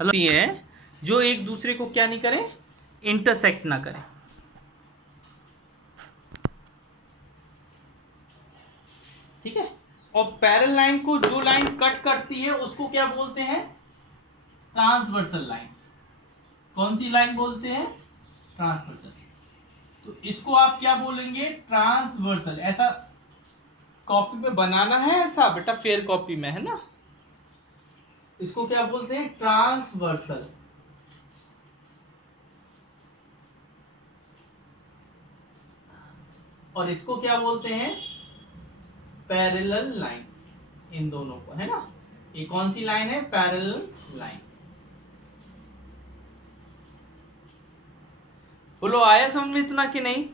मतलब ये है जो एक दूसरे को क्या नहीं करें, इंटरसेक्ट ना करें। ठीक है। और पैरेलल लाइन को जो लाइन कट करती है उसको क्या बोलते हैं, ट्रांसवर्सल लाइन। कौन सी लाइन बोलते हैं, ट्रांसवर्सल। तो इसको आप क्या बोलेंगे, ट्रांसवर्सल। ऐसा कॉपी पे बनाना है, ऐसा बेटा फेयर कॉपी में है ना। इसको क्या बोलते हैं, ट्रांसवर्सल। और इसको क्या बोलते हैं, पैरेलल लाइन। इन दोनों को है ना, ये कौन सी लाइन है, पैरेलल लाइन। बोलो आया समझ में इतना कि नहीं।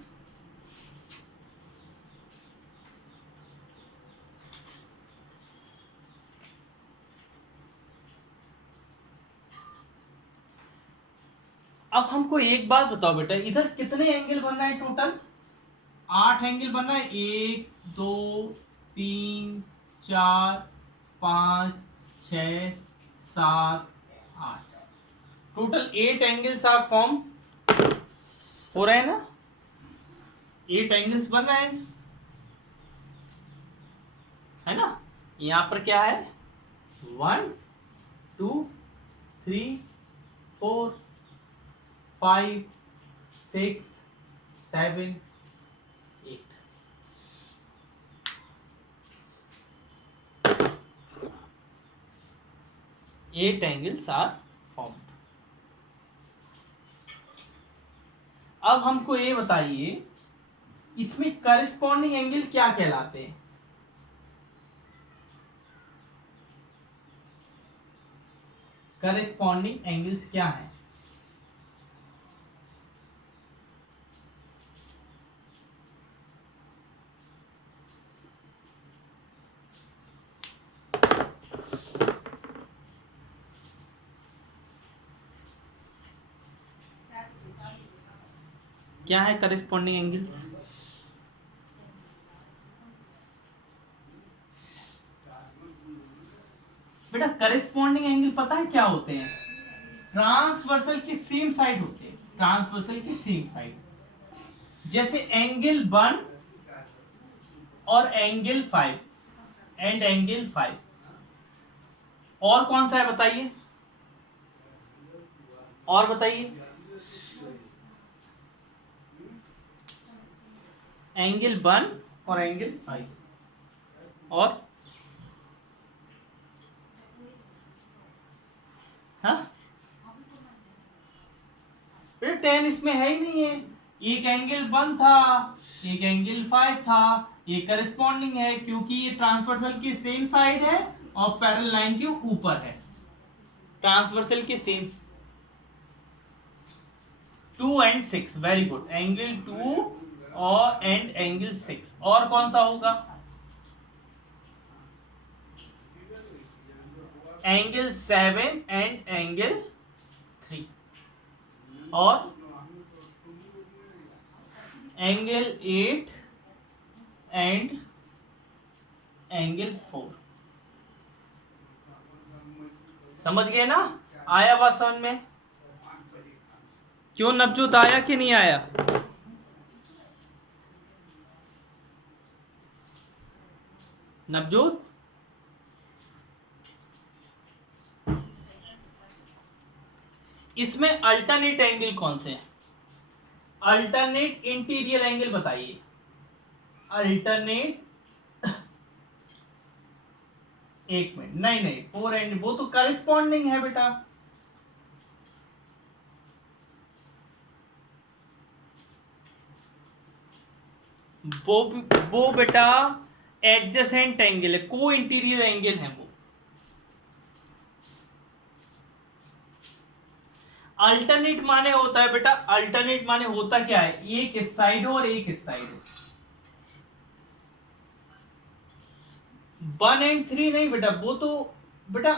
अब हमको एक बात बताओ बेटा, इधर कितने एंगल बनना है टोटल, 8 एंगल बनना है। 1 2 3 4 5 6 7 8, टोटल 8 एंगल्स आर फॉर्म हो रहे हैं ना, 8 एंगल्स बन रहे हैं, है ना। यहां पर क्या है, 1 2 3 4 5 6 7 8। 8 एंगल्स आर फॉर्म्ड। अब हमको ये बताइए, इसमें करस्पॉन्डिंग एंगल क्या कहलाते हैं। करस्पॉन्डिंग एंगल्स क्या है, क्या है करस्पॉन्डिंग एंगल्स। बेटा करस्पॉन्डिंग एंगल पता है क्या होते हैं, ट्रांसवर्सल की सेम साइड होते हैं, ट्रांसवर्सल की सेम साइड। जैसे एंगल 1 और एंगल 5 एंड एंगल 5। और कौन सा है बताइए, और बताइए, एंगल 1 और एंगल 5 और हाँ, 10 इसमें है ही नहीं है। एक एंगल 1 था, एक एंगल 5 था, ये करस्पॉन्डिंग है क्योंकि ये ट्रांसवर्सल की सेम साइड है और पैरेलल लाइन के ऊपर है। ट्रांसवर्सल के same 2 and 6, very good, angle 2 और एंड एंगल 6। और कौन सा होगा, एंगल 7 एंड एंगल 3 और एंगल 8 एंड एंगल 4। समझ गए ना, आया बात समझ में। क्यों नवजोत, आया कि नहीं आया। नवजोत, इसमें अल्टरनेट एंगल कौन से हैं, अल्टरनेट इंटीरियर एंगल बताइए। अल्टरनेट, एक मिनट, नहीं नहीं, 4 एंड वो तो करस्पॉन्डिंग है बेटा। वो वो बेटा एडजेसेंट एंगल है, को इंटीरियर एंगल है वो। अल्टरनेट माने होता है बेटा, अल्टरनेट माने होता क्या है, एक इस साइड हो और एक इस साइड हो। 1 एंड 3 नहीं बेटा, वो तो बेटा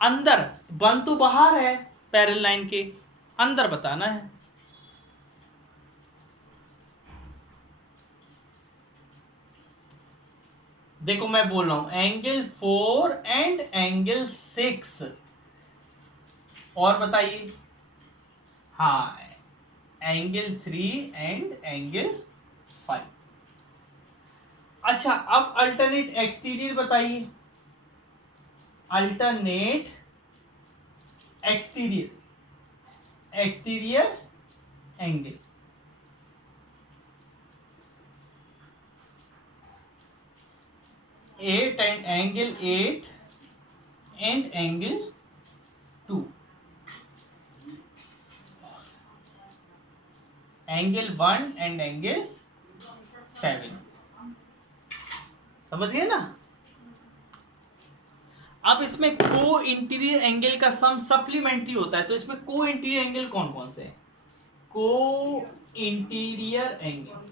अंदर, 1 तो बाहर है पैरेलल लाइन के अंदर, बताना है। देखो मैं बोल रहा हूं एंगल 4 एंड एंगल 6 और बताइए। हाँ, एंगल 3 एंड एंगल 5। अच्छा, अब अल्टरनेट एक्सटीरियर बताइए। Alternate exterior angle. 8 and angle 8 and angle 2, angle 1 and angle 7। समझ गए ना। अब इसमें को इंटीरियर एंगल का सम सप्लीमेंट्री होता है, तो इसमें को इंटीरियर एंगल कौन कौन से हैं? को इंटीरियर एंगल,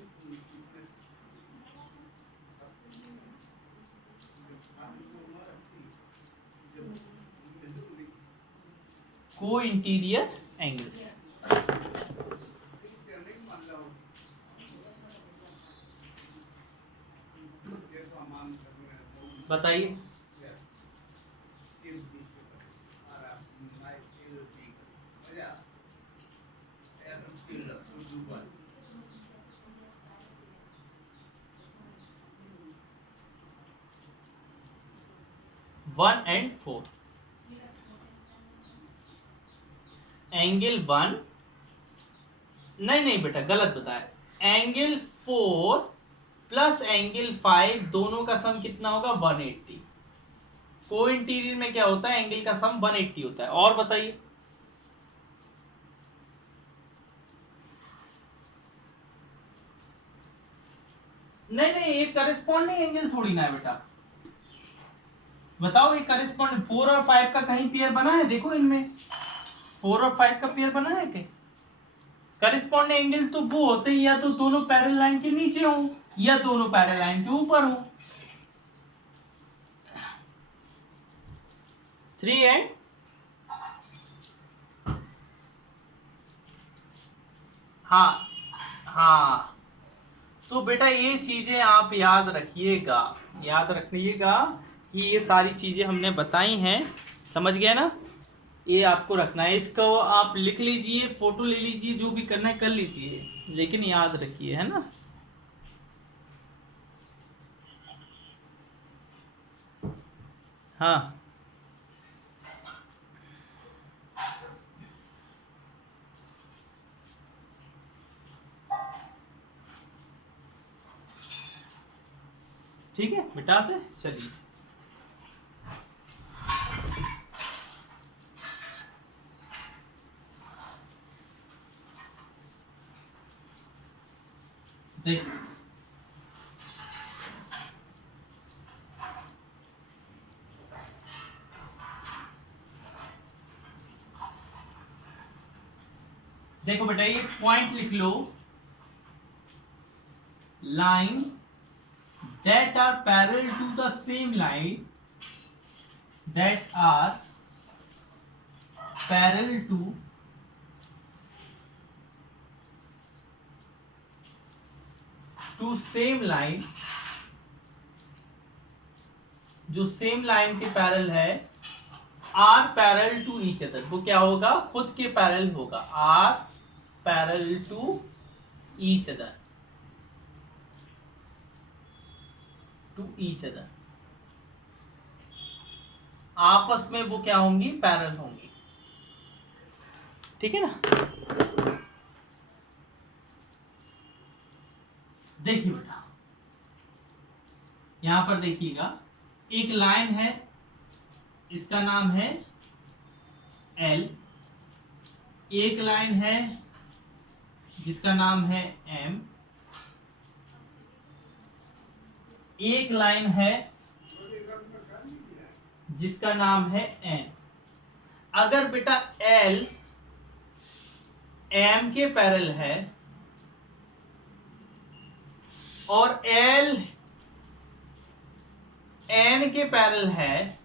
को इंटीरियर एंगल्स बताइए। वन एंड 4, एंगल 1, नहीं बेटा गलत बताया। एंगल 4 प्लस एंगल 5 दोनों का सम कितना होगा? 180। को इंटीरियर में क्या होता है? एंगल का सम 180 होता है। और बताइए। नहीं, ये करस्पॉन्डिंग एंगल थोड़ी ना है बेटा। बताओ, ये करस्पॉन्डिंग 4 और 5 का कहीं पेयर बना है? देखो इनमें 4 और 5 का पेयर बना है क्या? करस्पॉन्डिंग एंगल तो वो होते हैं या तो दोनों पैरेलल लाइन के नीचे हो या दोनों पैरेलल लाइन के ऊपर हो। 3 एंड हाँ हाँ, तो बेटा ये चीजें आप याद रखिएगा, याद रखिएगा कि ये सारी चीजें हमने बताई हैं। समझ गए ना। ये आपको रखना है, इसको आप लिख लीजिए, फोटो ले लीजिए, जो भी करना है कर लीजिए, लेकिन याद रखिए, है ना। हाँ, ठीक है, मिटाते चलिए। देख, देखो बेटा, ये पॉइंट लिख लो। Line that are parallel to the same line, that are parallel to same line, जो सेम लाइन के पैरेलल है, are parallel to each other. वो क्या होगा? खुद के पैरेलल होगा। Are parallel to each other, to each other, आपस में वो क्या होंगी? पैरेलल होंगी। ठीक है ना। देखिए बेटा, यहां पर देखिएगा, एक लाइन है, इसका नाम है L। एक लाइन है जिसका नाम है M। एक लाइन है जिसका नाम है N। अगर बेटा L M के पैरेलल है और L N के पैरेलल है,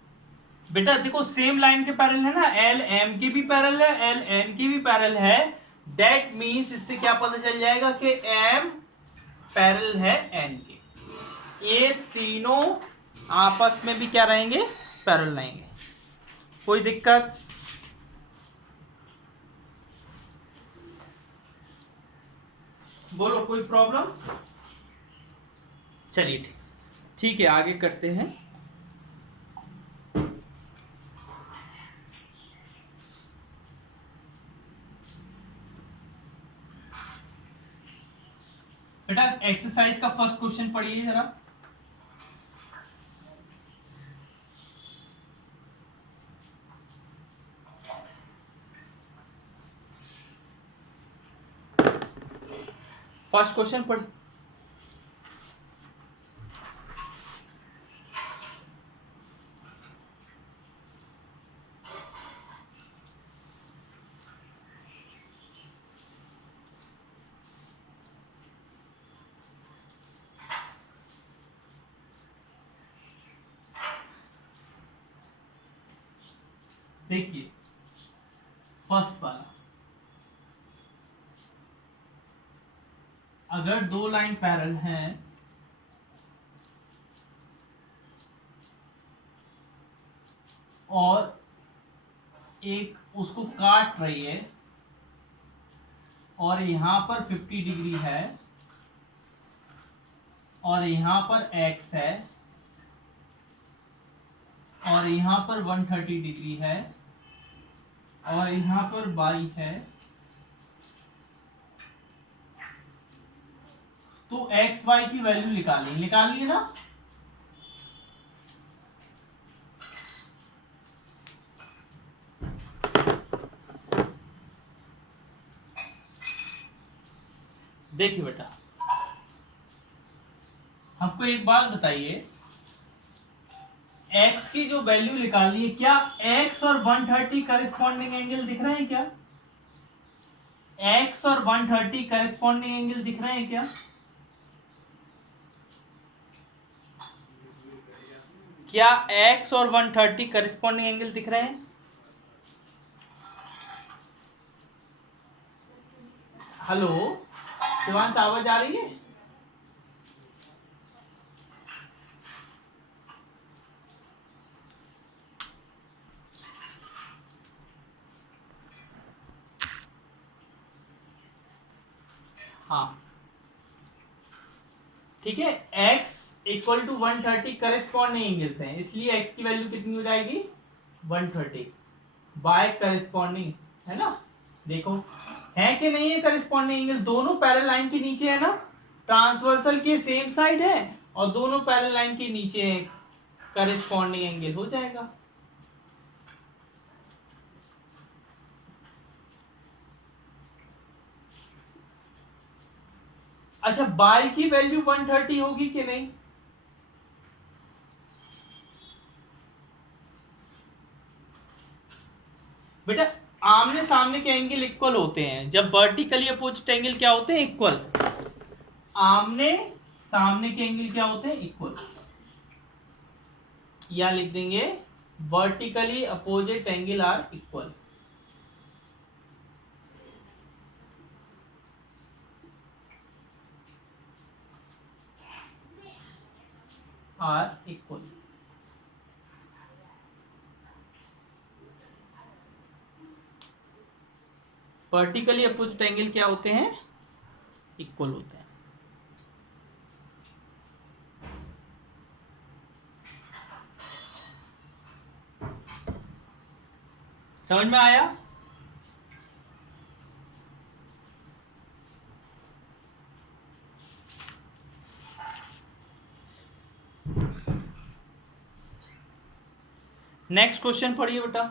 बेटा देखो सेम लाइन के पैरेलल है ना, L M के भी पैरेलल है, L N के भी पैरेलल है। दैट मीन्स इससे क्या पता चल जाएगा कि M पैरेलल है N के। ये तीनों आपस में भी क्या रहेंगे? पैरेलल रहेंगे। कोई दिक्कत? बोलो कोई प्रॉब्लम? चलिए ठीक है, आगे करते हैं। बेटा एक्सरसाइज का फर्स्ट क्वेश्चन पढ़िए जरा। फर्स्ट क्वेश्चन पढ़। देखिए फर्स्ट वाला, अगर दो लाइन पैरेलल हैं और एक उसको काट रही है और यहां पर 50 डिग्री है और यहां पर x है और यहां पर 130 डिग्री है और यहां पर y है, तो x y की वैल्यू निकालिए ना। देखिए बेटा हमको एक बात बताइए, x की जो वैल्यू निकालनी है, क्या x और 130 करस्पॉन्डिंग एंगल दिख रहे हैं क्या? x और 130 करस्पॉन्डिंग एंगल दिख रहे हैं क्या? क्या x और 130 करस्पॉन्डिंग एंगल दिख रहे हैं? हेलो शिवांश, आवाज आ रही है? हाँ ठीक है, x equal to 130 corresponding angles हैं, इसलिए x की वैल्यू कितनी हो जाएगी? 130 बाय करस्पॉन्डिंग, है ना? देखो है कि नहीं है करस्पॉन्डिंग एंगल? दोनों पैरेलल लाइन के नीचे है ना, ट्रांसवर्सल के सेम साइड है और दोनों पैरेलल लाइन के नीचे है, करस्पॉन्डिंग एंगल हो जाएगा। अच्छा बाय की वैल्यू 130 होगी कि नहीं? बेटा आमने सामने के एंगल इक्वल होते हैं, जब वर्टिकली अपोजिट एंगल क्या होते हैं? इक्वल। आमने सामने के एंगल क्या होते हैं? इक्वल। या लिख देंगे vertically opposite angle are equal. Are equal. Vertically opposite angle क्या होते हैं? इक्वल होते हैं। समझ में आया? नेक्स्ट क्वेश्चन पढ़िए बेटा।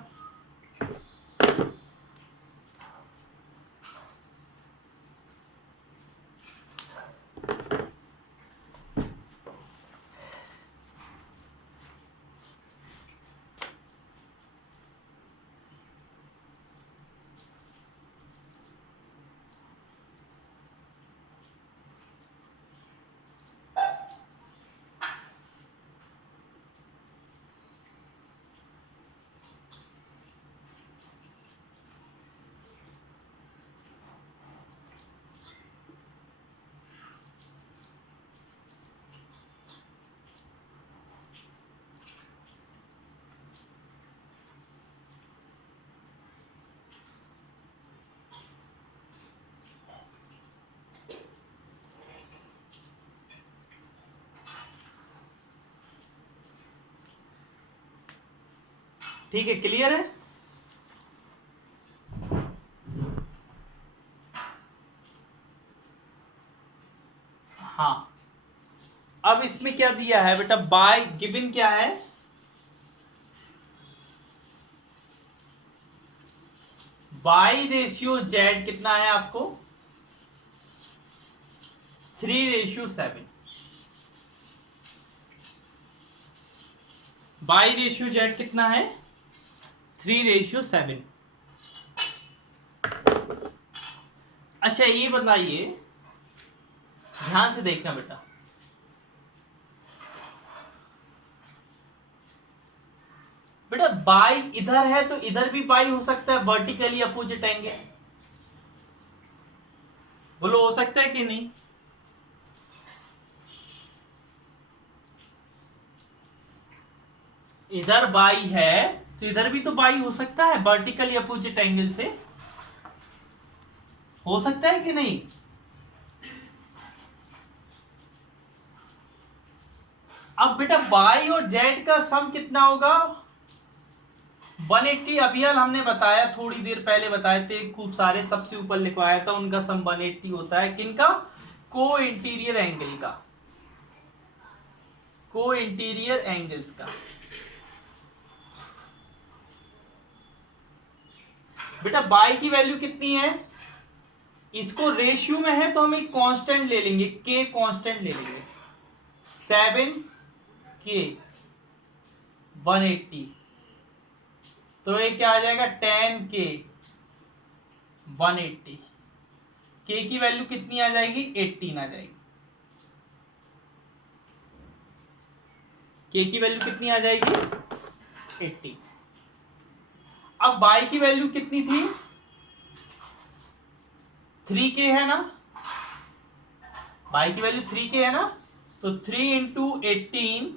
ठीक है, क्लियर है? हाँ, अब इसमें क्या दिया है बेटा, बाय गिवन क्या है, बाई रेशियो जेड कितना है आपको, 3:7। बाई रेशियो जेड कितना है, 3:7। अच्छा ये बताइए, ध्यान से देखना बेटा, बेटा बाई इधर है तो इधर भी बाई हो सकता है, वर्टिकली अपोजिट एंगल। बोलो हो सकता है कि नहीं? इधर बाई है तो इधर भी तो बाई हो सकता है, वर्टिकली अपोजिट एंगल से। हो सकता है कि नहीं? अब बेटा बाई और जेड का सम कितना होगा, 180। अभी हमने बताया, थोड़ी देर पहले बताए थे, खूब सारे सबसे ऊपर लिखवाया था, उनका सम 180 होता है। किनका? को इंटीरियर एंगल का, को इंटीरियर एंगल्स का। बेटा बाई की वैल्यू कितनी है, इसको रेशियो में है तो हम एक कांस्टेंट ले लेंगे, के कांस्टेंट ले लेंगे, 7 के 180, तो ये क्या आ जाएगा, 10 के 180। के की वैल्यू कितनी आ जाएगी, 18 आ जाएगी। के की वैल्यू कितनी आ जाएगी, 18। अब बाई की वैल्यू कितनी थी, 3k है ना, बाई की वैल्यू 3k है ना, तो 3 इंटू 18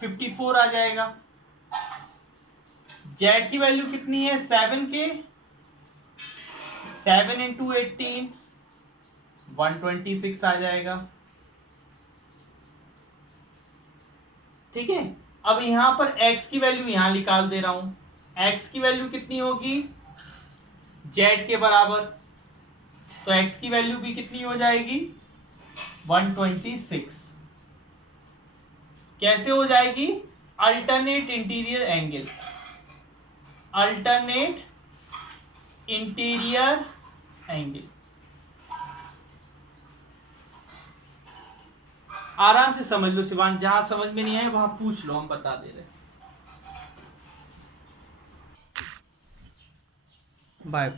54 आ जाएगा। जेड की वैल्यू कितनी है, 7k, 7 इंटू 18 126 आ जाएगा। ठीक है, अब यहां पर x की वैल्यू यहां निकाल दे रहा हूं, x की वैल्यू कितनी होगी, z के बराबर, तो x की वैल्यू भी कितनी हो जाएगी, 126। कैसे हो जाएगी, alternate interior angle, alternate interior angle. आराम से समझ लो शिवान, जहां समझ में नहीं आए वहां पूछ लो, हम बता दे रहे। बाय।